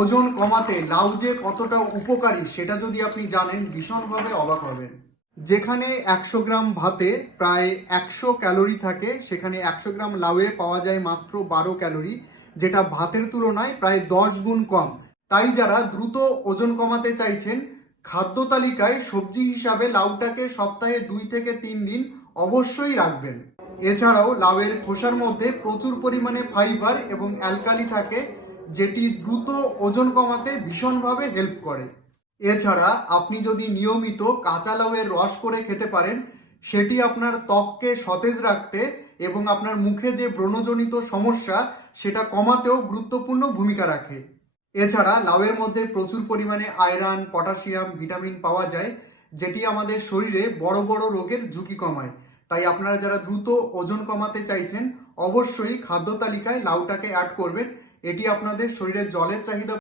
ওজন কমাতে লাউ যে কতটা উপকারী সেটা যদি আপনি জানেন, ভীষণভাবে অবাক হবেন। যেখানে একশো গ্রাম ভাতে প্রায় একশো ক্যালোরি থাকে, সেখানে একশো গ্রাম লাউয়ে পাওয়া যায় মাত্র বারো ক্যালোরি, যেটা ভাতের তুলনায় প্রায় দশ গুণ কম। তাই যারা দ্রুত ওজন কমাতে চাইছেন, খাদ্য তালিকায় সবজি হিসাবে লাউটাকে সপ্তাহে দুই থেকে তিন দিন অবশ্যই রাখবেন। এছাড়াও লাউয়ের খোসার মধ্যে প্রচুর পরিমাণে ফাইবার এবং অ্যালকালি থাকে যেটি দ্রুত ওজন কমাতে ভীষণভাবে হেল্প করে। এছাড়া আপনি যদি নিয়মিত কাঁচা লাউয়ের রস করে খেতে পারেন, সেটি আপনার ত্বককে সতেজ রাখতে এবং আপনার মুখে যে ব্রণজনিত সমস্যা, সেটা কমাতেও গুরুত্বপূর্ণ ভূমিকা রাখে। এছাড়া লাউয়ের মধ্যে প্রচুর পরিমাণে আয়রন, পটাশিয়াম, ভিটামিন পাওয়া যায়, যেটি আমাদের শরীরে বড় বড় রোগের ঝুঁকি কমায়। তাই আপনারা যারা দ্রুত ওজন কমাতে চাইছেন, অবশ্যই খাদ্য তালিকায় লাউটাকে অ্যাড করবেন। এটি আপনাদের শরীরের জলের চাহিদা